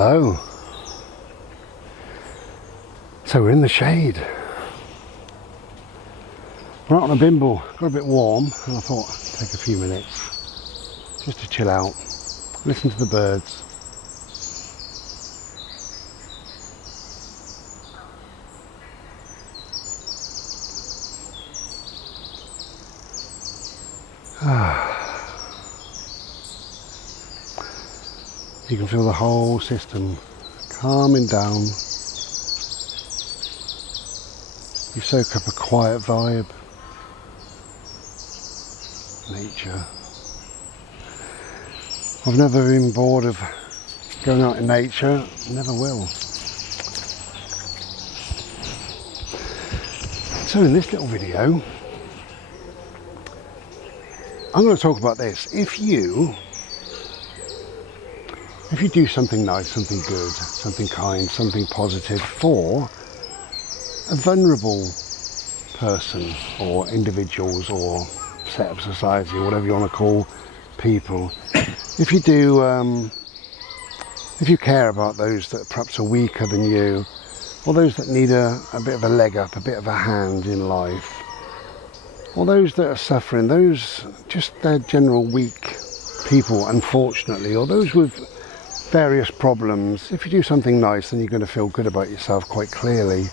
Hello. So we're in the shade. We're out on a bimble, got a bit warm, and I thought I'd take a few minutes just to chill out, listen to the birds. You can feel the whole system calming down. You soak up a quiet vibe. Nature. I've never been bored of going out in nature, never will. So in this little video, I'm going to talk about this. If you do something nice, something good, something kind, something positive for a vulnerable person or individuals or set of society, whatever you want to call people, if you do, if you care about those that perhaps are weaker than you, or those that need a bit of a leg up, a bit of a hand in life, or those that are suffering, those just they're general weak people, unfortunately, or those with various problems, if you do something nice, then you're going to feel good about yourself quite clearly.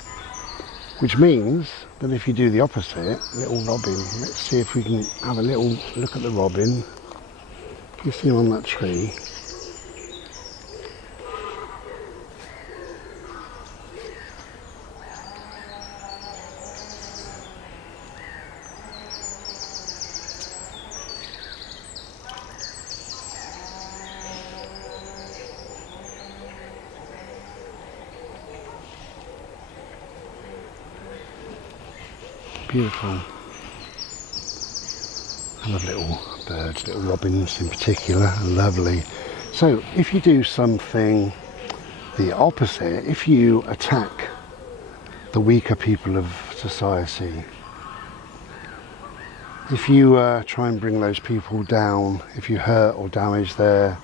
Which means that if you do the opposite, little robin, let's see if we can have a little look at the robin. You see him on that tree. Beautiful. I love little birds, little robins in particular, lovely. So if you do something the opposite, if you attack the weaker people of society, if you try and bring those people down, if you hurt or damage their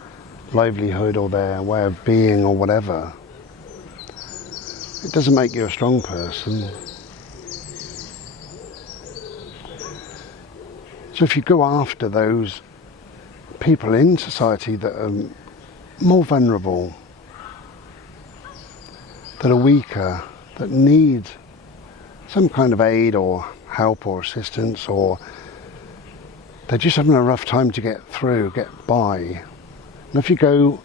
livelihood or their way of being or whatever, it doesn't make you a strong person. So if you go after those people in society that are more vulnerable, that are weaker, that need some kind of aid or help or assistance, or they're just having a rough time to get through, get by, and if you go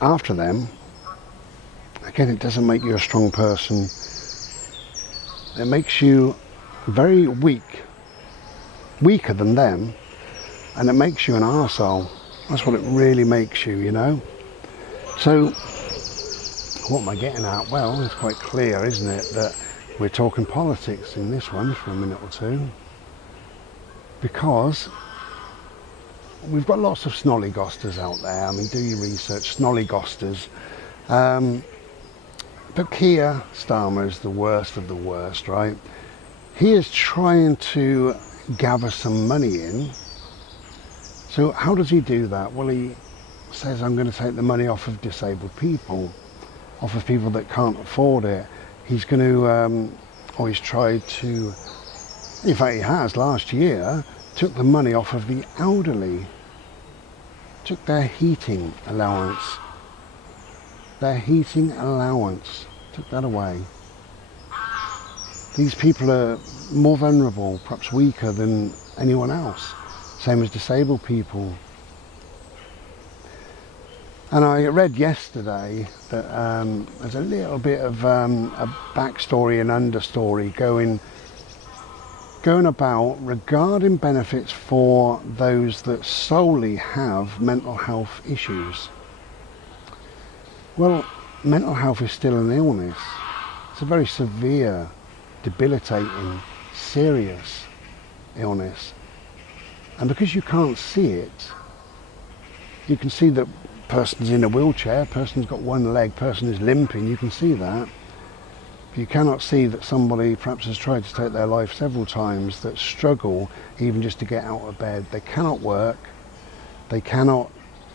after them, again, it doesn't make you a strong person. It makes you very weak. Weaker than them, and it makes you an arsehole. That's what it really makes you, you know. So what am I getting at? Well, it's quite clear, isn't it, that we're talking politics in this one for a minute or two, because we've got lots of snollygosters out there. I mean, do your research, snollygosters. But Keir Starmer is the worst of the worst, right? He is trying to gather some money in. So how does he do that? Well, he says, I'm going to take the money off of disabled people, off of people that can't afford it. He's going to, or he's tried to, in fact he has, last year, took the money off of the elderly, took their heating allowance. Their heating allowance, took that away. These people are more vulnerable, perhaps weaker than anyone else, same as disabled people. And I read yesterday that there's a little bit of a backstory and understory going about regarding benefits for those that solely have mental health issues. Well, mental health is still an illness. It's a very severe, debilitating, serious illness, and because you can't see it, you can see that person's in a wheelchair, person's got one leg, person is limping, you can see that, but you cannot see that somebody perhaps has tried to take their life several times, that struggle even just to get out of bed. They cannot work, they cannot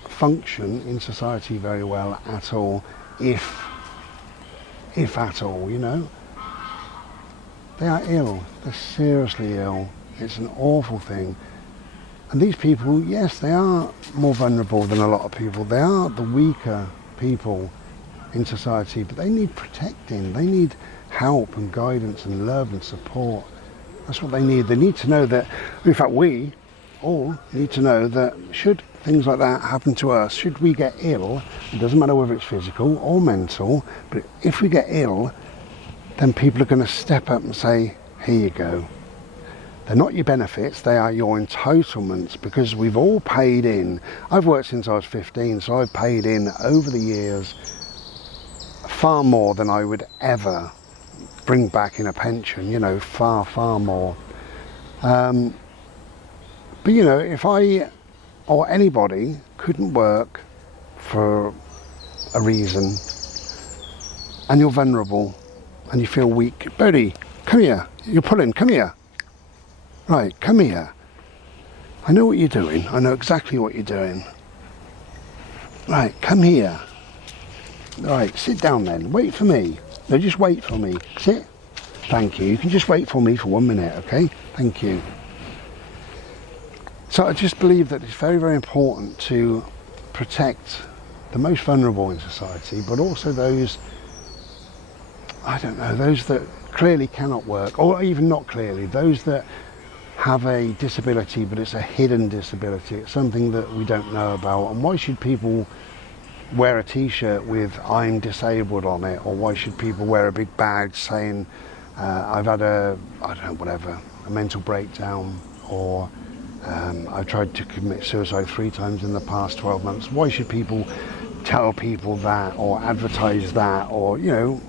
function in society very well at all, if at all, you know. They are ill, they're seriously ill. It's an awful thing. And these people, yes, they are more vulnerable than a lot of people. They are the weaker people in society, but they need protecting. They need help and guidance and love and support. That's what they need. They need to know that, in fact, we all need to know that should things like that happen to us, should we get ill, it doesn't matter whether it's physical or mental, but if we get ill, then people are going to step up and say, here you go. They're not your benefits, they are your entitlements, because we've all paid in. I've worked since I was 15, so I've paid in over the years far more than I would ever bring back in a pension, you know, far, far more. But you know, if I or anybody couldn't work for a reason, and you're vulnerable and you feel weak, Bodhi, come here, you're pulling, come here. Right, come here. I know what you're doing, I know exactly what you're doing. Right, come here. Right, sit down then, wait for me. No, just wait for me, sit. Thank you, you can just wait for me for 1 minute, okay? Thank you. So I just believe that it's very, very important to protect the most vulnerable in society, but also those, I don't know, those that clearly cannot work, or even not clearly, those that have a disability, but it's a hidden disability. It's something that we don't know about. And why should people wear a t-shirt with I'm disabled on it? Or why should people wear a big badge saying I've had a, I don't know, whatever, a mental breakdown, or I've tried to commit suicide 3 times in the past 12 months. Why should people tell people that or advertise that? Or, you know,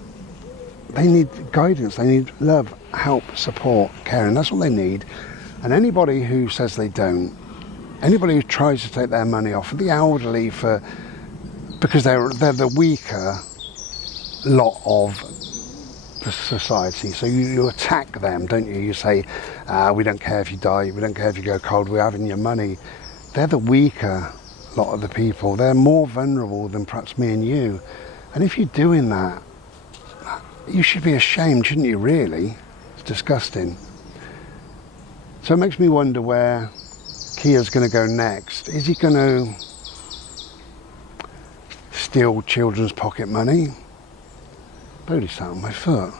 they need guidance, they need love, help, support, care, and that's what they need. And anybody who says they don't, anybody who tries to take their money off, for the elderly, because they're the weaker lot of the society, so you attack them, don't you? You say, we don't care if you die, we don't care if you go cold, we're having your money. They're the weaker lot of the people. They're more vulnerable than perhaps me and you. And if you're doing that, you should be ashamed, shouldn't you, really? It's disgusting. So it makes me wonder where Kia's going to go next. Is he going to steal children's pocket money? Bodhi sat on my foot.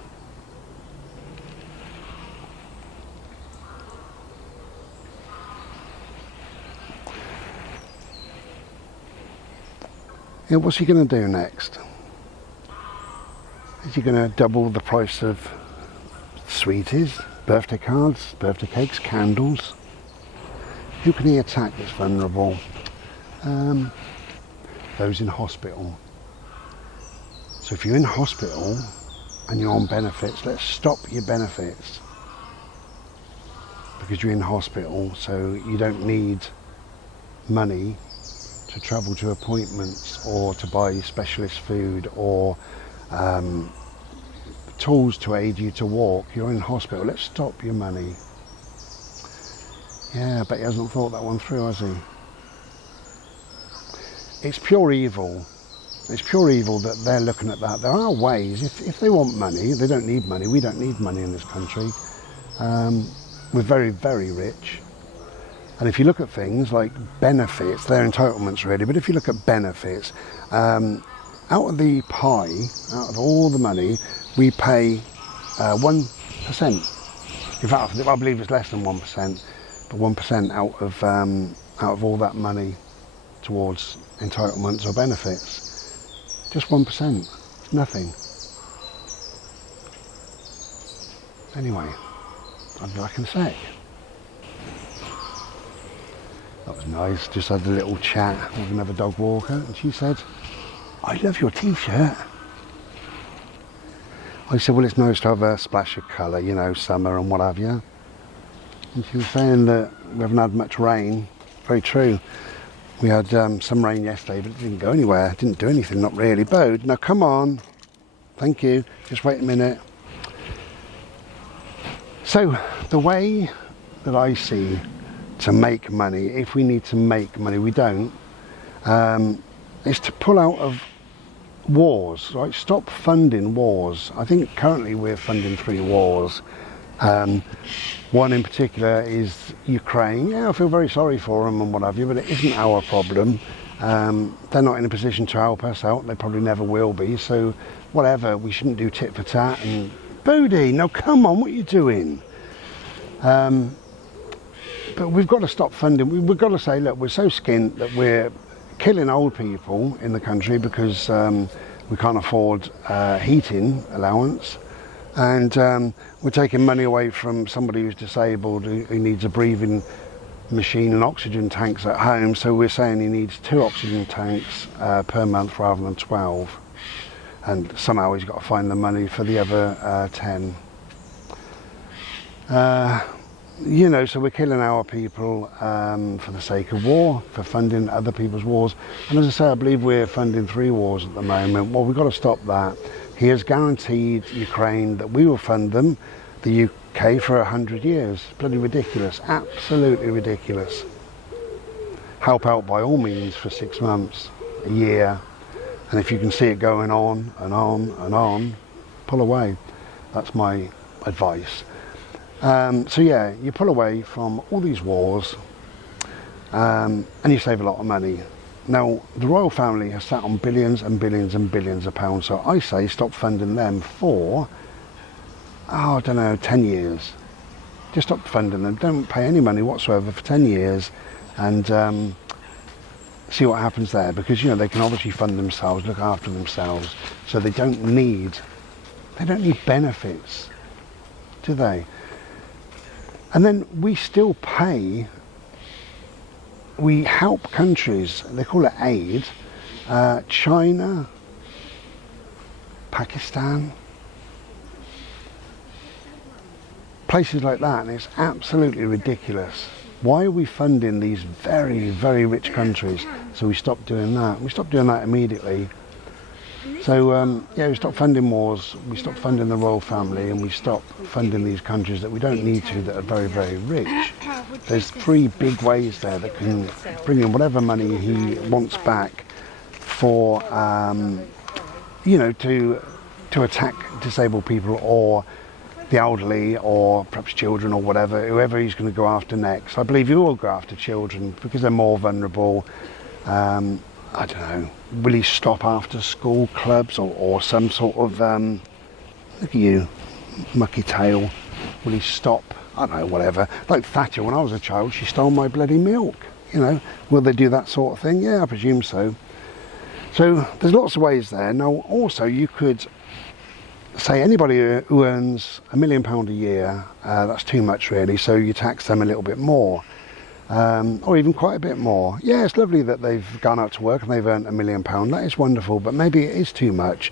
Yeah, what's he going to do next? Is he going to double the price of sweeties, birthday cards, birthday cakes, candles? Who can he attack that's vulnerable? Those in hospital. So if you're in hospital and you're on benefits, let's stop your benefits because you're in hospital, so you don't need money to travel to appointments or to buy specialist food or tools to aid you to walk. You're in hospital, let's stop your money. Yeah, I bet he hasn't thought that one through, has he? It's pure evil. It's pure evil that they're looking at that. There are ways, if they want money, they don't need money. We don't need money in this country. We're very, very rich. And if you look at things like benefits, they're entitlements really, but if you look at benefits, out of the pie, out of all the money, we pay 1%. In fact, I believe it's less than 1%, but 1% out of all that money towards entitlements or benefits. Just 1%, it's nothing. Anyway, I'll be back in a sec. That was nice, just had a little chat with another dog walker, and she said, I love your t-shirt. I said, well, it's nice to have a splash of colour, you know, summer and what have you. And she was saying that we haven't had much rain. Very true. We had some rain yesterday, but it didn't go anywhere. It didn't do anything, not really. Bode, now come on. Thank you. Just wait a minute. So, the way that I see to make money, if we need to make money, we don't. is to pull out of wars, right? Stop funding wars. I think currently we're funding 3 wars. One in particular is Ukraine. Yeah, I feel very sorry for them and what have you, but it isn't our problem. They're not in a position to help us out. They probably never will be. So whatever, we shouldn't do tit for tat. And Bodhi, now come on, what are you doing? But we've got to stop funding. We've got to say, look, we're so skint that we're killing old people in the country because we can't afford heating allowance. And we're taking money away from somebody who's disabled, who needs a breathing machine and oxygen tanks at home. So we're saying he needs 2 oxygen tanks per month rather than 12. And somehow he's got to find the money for the other 10. You know, so we're killing our people for the sake of war, for funding other people's wars. And as I say, I believe we're funding 3 wars at the moment. Well, we've got to stop that. He has guaranteed Ukraine that we will fund them, the UK, for 100 years. Bloody ridiculous, absolutely ridiculous. Help out by all means for 6 months, a year. And if you can see it going on and on and on, pull away. That's my advice. So yeah, you pull away from all these wars and you save a lot of money. Now, the royal family has sat on billions and billions and billions of pounds, so I say stop funding them for, I don't know, 10 years. Just stop funding them, don't pay any money whatsoever for 10 years and see what happens there, because, you know, they can obviously fund themselves, look after themselves, so they don't need benefits, do they? And then we still pay, we help countries, they call it aid, China, Pakistan, places like that, and it's absolutely ridiculous. Why are we funding these very, very rich countries? So we stop doing that. We stop doing that immediately. So yeah, we stop funding wars, we stop funding the royal family, and we stop funding these countries that we don't need to, that are very, very rich. There's 3 big ways there that can bring in whatever money he wants back for, you know, to attack disabled people or the elderly or perhaps children or whatever, whoever he's going to go after next. I believe he will go after children because they're more vulnerable. I don't know, will he stop after school clubs or some sort of, look at you, mucky tail, will he stop, I don't know, whatever. Like Thatcher, when I was a child, she stole my bloody milk, you know. Will they do that sort of thing? Yeah, I presume so. So there's lots of ways there. Now also you could say anybody who earns £1 million a year, that's too much really, so you tax them a little bit more. Or even quite a bit more. Yeah, it's lovely that they've gone out to work and they've earned £1 million. That is wonderful, but maybe it is too much.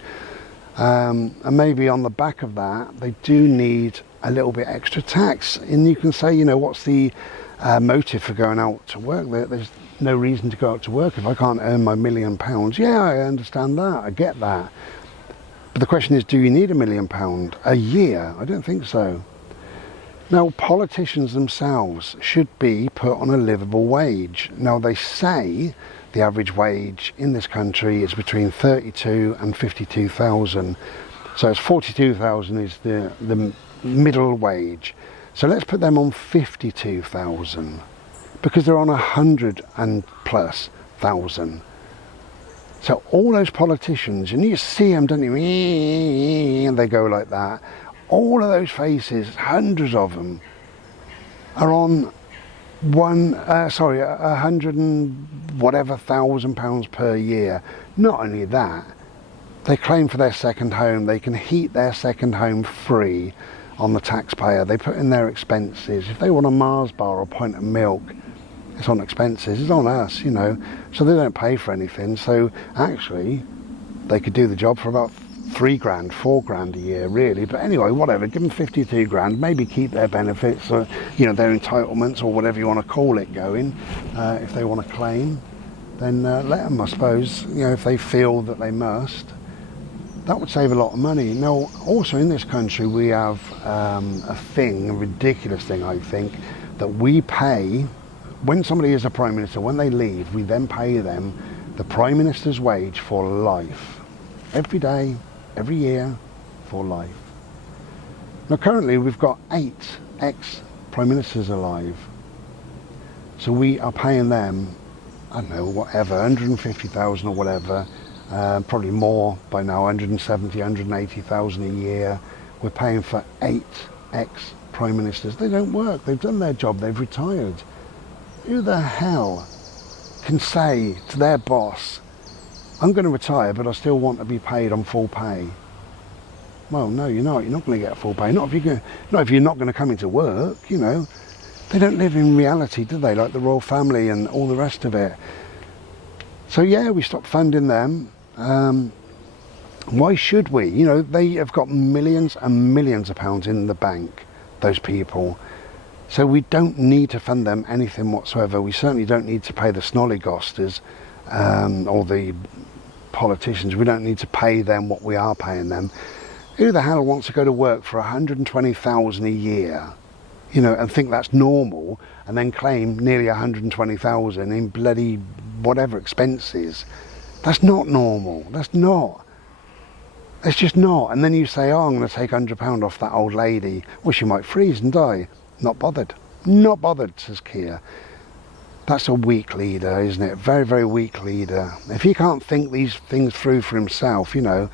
And maybe on the back of that, they do need a little bit extra tax. And you can say, you know, what's the motive for going out to work? There's no reason to go out to work if I can't earn my £1 million. Yeah, I understand that. I get that. But the question is, do you need £1 million a year? I don't think so. Now, politicians themselves should be put on a livable wage. Now, they say the average wage in this country is between 32 and 52,000. So it's 42,000 is the middle wage. So let's put them on 52,000 because they're on 100 and plus thousand. So all those politicians, and you see them, don't you? And they go like that. All of those faces, hundreds of them, are on 100 and whatever £1,000 per year. Not only that, they claim for their second home, they can heat their second home free on the taxpayer. They put in their expenses. If they want a Mars bar or a pint of milk, it's on expenses, it's on us, you know. So they don't pay for anything. So actually, they could do the job for about £3,000, £4,000 a year, really. But anyway, whatever, give them 52 grand, maybe keep their benefits, or, you know, their entitlements, or whatever you want to call it, going. If they want to claim, then let them, I suppose, you know, if they feel that they must. That would save a lot of money. Now, also in this country, we have a ridiculous thing, I think, that we pay, when somebody is a Prime Minister, when they leave, we then pay them the Prime Minister's wage for life. Every day, every year, for life. Now currently we've got 8 ex-Prime Ministers alive. So we are paying them, I don't know, whatever, 150,000 or whatever, probably more by now, 170, 180,000 a year. We're paying for 8 ex-Prime Ministers. They don't work, they've done their job, they've retired. Who the hell can say to their boss, I'm going to retire but I still want to be paid on full pay? Well, no, you're not. You're not going to get full pay. Not if you're not going to come into work, you know. They don't live in reality, do they? Like the royal family and all the rest of it. So yeah, we stopped funding them. Why should we? You know, they have got millions and millions of pounds in the bank, those people. So we don't need to fund them anything whatsoever. We certainly don't need to pay the snollygosters or the politicians. We don't need to pay them what we are paying them. Who the hell wants to go to work for 120,000 a year, you know, and think that's normal, and then claim nearly 120,000 in bloody whatever expenses? That's not normal. That's not. It's just not. And then you say, oh, I'm going to take £100 off that old lady. Well, she might freeze and die. Not bothered. Not bothered, says Keir. That's a weak leader, isn't it? Very, very weak leader. If he can't think these things through for himself, you know.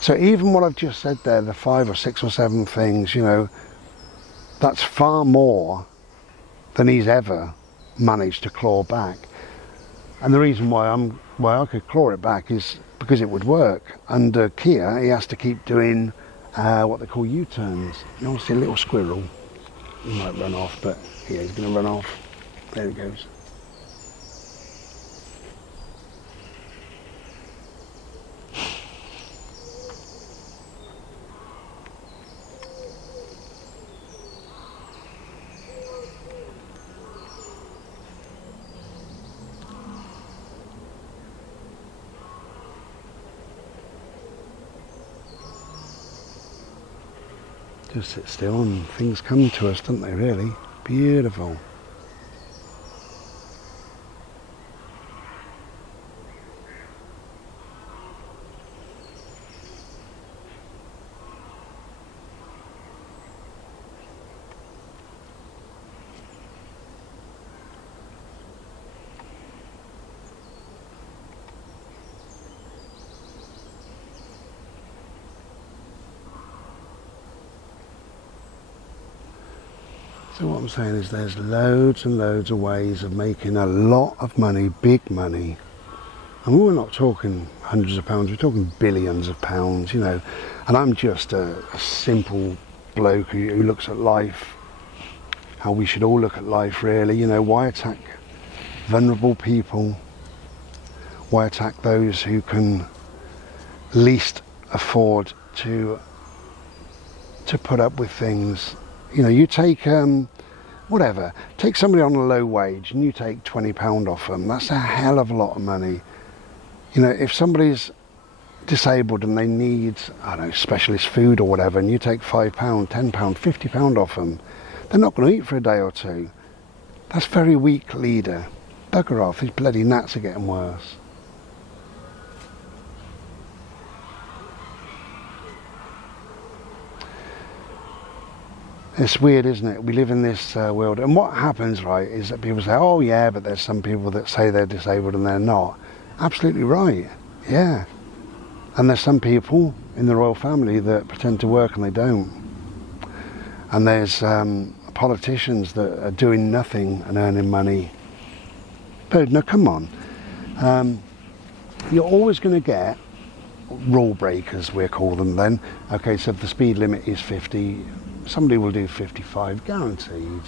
So even what I've just said there, the 5 or 6 or 7 things, you know, that's far more than he's ever managed to claw back. And the reason why I could claw it back is because it would work. Under Keir, he has to keep doing what they call U-turns. You want to see a little squirrel? He might run off, but yeah, he's going to run off. There he goes. Just sit still and things come to us, don't they, really? Beautiful. So what I'm saying is there's loads and loads of ways of making a lot of money, big money. And we're not talking hundreds of pounds, we're talking billions of pounds, you know. And I'm just a simple bloke who looks at life, how we should all look at life really, you know. Why attack vulnerable people? Why attack those who can least afford to put up with things? You know, you take, whatever, take somebody on a low wage and you take £20 off them, that's a hell of a lot of money. You know, if somebody's disabled and they need, I don't know, specialist food or whatever, and you take £5, £10, £50 off them, they're not going to eat for a day or two. That's very weak leader. Bugger off, these bloody gnats are getting worse. It's weird, isn't it? We live in this world, and what happens, right, is that people say, oh yeah, but there's some people that say they're disabled and they're not. Absolutely right, yeah. And there's some people in the royal family that pretend to work and they don't. And there's politicians that are doing nothing and earning money. But no, come on. You're always going to get rule breakers, we call them then. Okay, so if the speed limit is 50, somebody will do 55, guaranteed.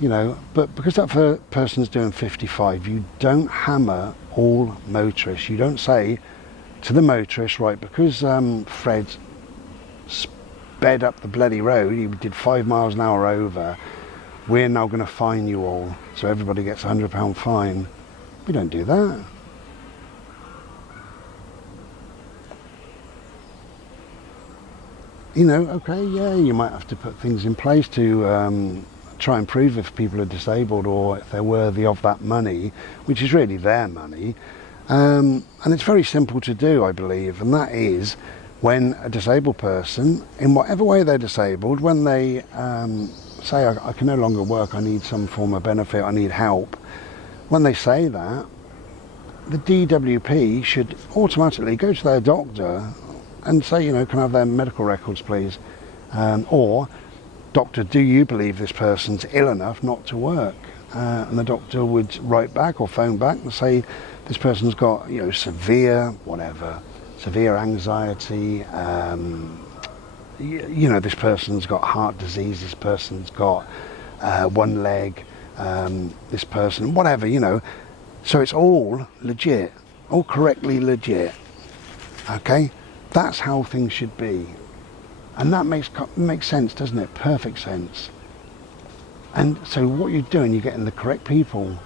You know, but because that person's doing 55, you don't hammer all motorists. You don't say to the motorist, right, because Fred sped up the bloody road, he did 5 miles an hour over, we're now going to fine you all, so everybody gets a £100 fine. We don't do that. You know, okay, yeah, you might have to put things in place to try and prove if people are disabled or if they're worthy of that money, which is really their money. And it's very simple to do, I believe, and that is when a disabled person, in whatever way they're disabled, when they say, I can no longer work, I need some form of benefit, I need help, when they say that, the DWP should automatically go to their doctor and say, you know, can I have their medical records, please? Or, doctor, do you believe this person's ill enough not to work? And the doctor would write back or phone back and say, this person's got, you know, severe anxiety, you know, this person's got heart disease, this person's got one leg, this person, whatever, you know. So it's all legit, all correctly legit, okay? That's how things should be. And that makes sense, doesn't it? Perfect sense. And so what you're doing, you're getting the correct people,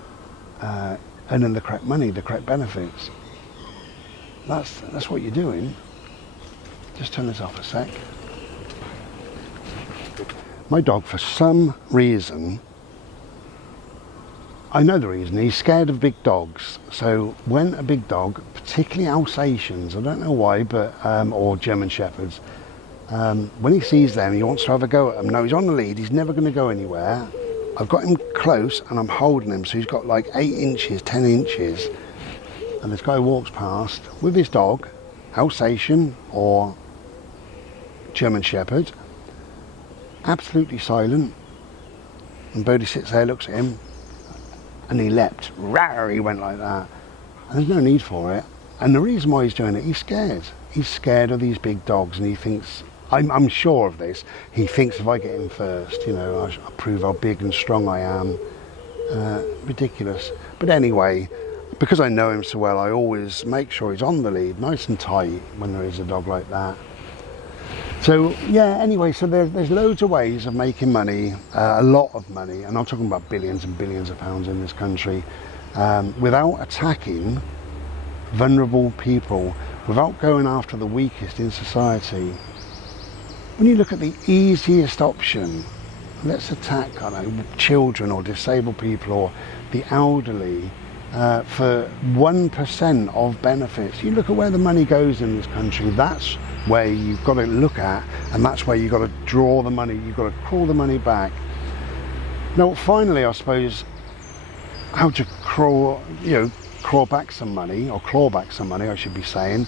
earning the correct money, the correct benefits. That's what you're doing. Just turn this off a sec. My dog, for some reason, I know the reason, he's scared of big dogs. So when a big dog, particularly Alsatians, I don't know why, but or German Shepherds, when he sees them, he wants to have a go at them. Now he's on the lead, he's never going to go anywhere. I've got him close and I'm holding him, so he's got like 8 inches, 10 inches. And this guy walks past with his dog, Alsatian or German Shepherd, absolutely silent. And Bodhi sits there, looks at him, and he leapt. Rawr, he went like that. And there's no need for it. And the reason why he's doing it, he's scared. He's scared of these big dogs, and he thinks, I'm sure of this, he thinks if I get him first, you know, I'll prove how big and strong I am. Ridiculous. But anyway, because I know him so well, I always make sure he's on the lead, nice and tight, when there is a dog like that. So yeah, anyway, so there's loads of ways of making money, a lot of money, and I'm talking about billions and billions of pounds in this country, without attacking vulnerable people, without going after the weakest in society. When you look at the easiest option, let's attack, I don't know, children or disabled people or the elderly for 1% of benefits. You look at where the money goes in this country, that's where you've got to look at, and that's where you've got to draw the money, you've got to crawl the money back. Now finally, I suppose, how to crawl back some money, or claw back some money I should be saying,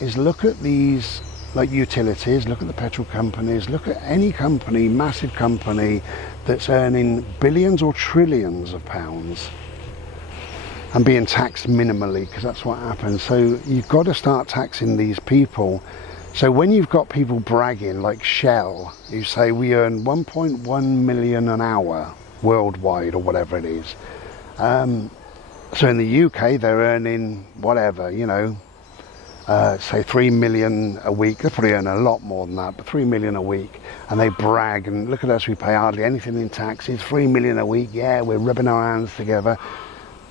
is look at these like utilities, look at the petrol companies, look at any company, massive company that's earning billions or trillions of pounds and being taxed minimally, because that's what happens. So you've got to start taxing these people. So when you've got people bragging like Shell, who say we earn 1.1 million an hour worldwide or whatever it is. So in the UK they're earning whatever, you know, say 3 million a week. They probably earn a lot more than that, but 3 million a week, and they brag and look at us, we pay hardly anything in taxes, 3 million a week, yeah, we're rubbing our hands together.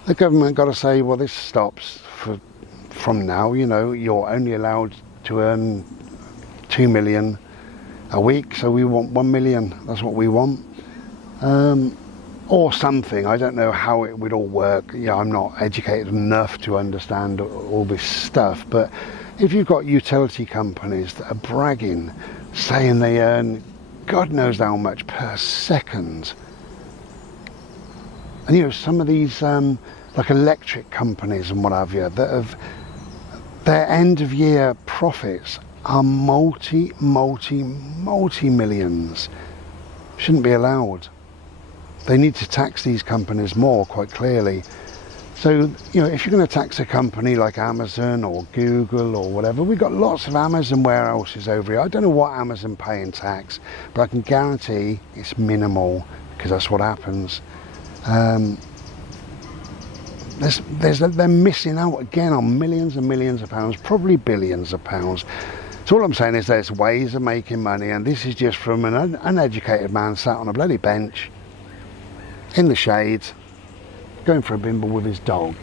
The government got to say, well, this stops from now, you know, you're only allowed to earn 2 million a week, so we want 1 million, that's what we want. Or something. I don't know how it would all work. Yeah, I'm not educated enough to understand all this stuff, but if you've got utility companies that are bragging, saying they earn God knows how much per second, and you know, some of these like electric companies and what have you, that have their end of year profits are multi millions, shouldn't be allowed. They need to tax these companies more, quite clearly. So, you know, if you're going to tax a company like Amazon or Google or whatever, we've got lots of Amazon warehouses over here. I don't know what Amazon pay in tax, but I can guarantee it's minimal, because that's what happens. They're missing out again on millions and millions of pounds, probably billions of pounds. So all I'm saying is there's ways of making money, and this is just from an uneducated man sat on a bloody bench in the shade, going for a bimble with his dog.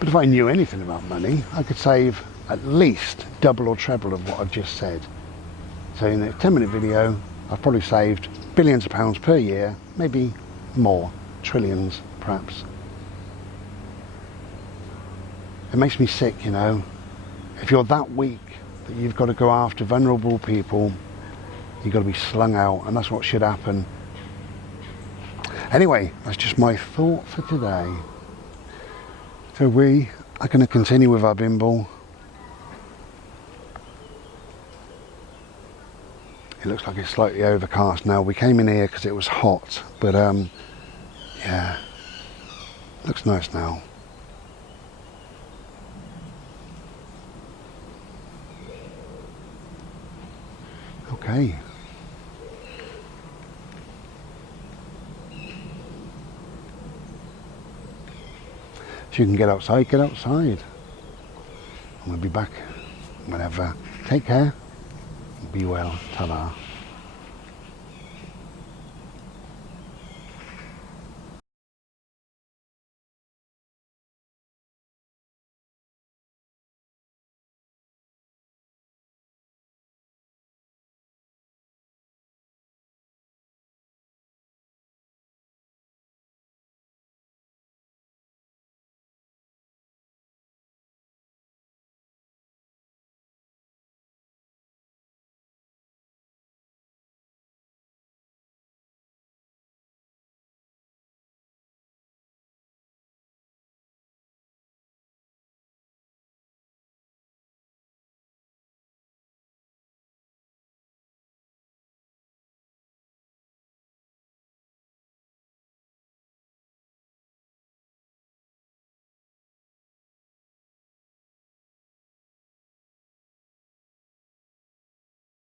But if I knew anything about money, I could save at least double or treble of what I've just said. So in a 10-minute video, I've probably saved billions of pounds per year, maybe more, trillions perhaps. It makes me sick, you know. If you're that weak that you've got to go after vulnerable people, you've got to be slung out, and that's what should happen. Anyway, that's just my thought for today. So we are going to continue with our bimble. It looks like it's slightly overcast now. We came in here because it was hot, but yeah, looks nice now. Okay. If you can get outside, get outside. I'm going to be back whenever. Take care. Be well. Ta-da.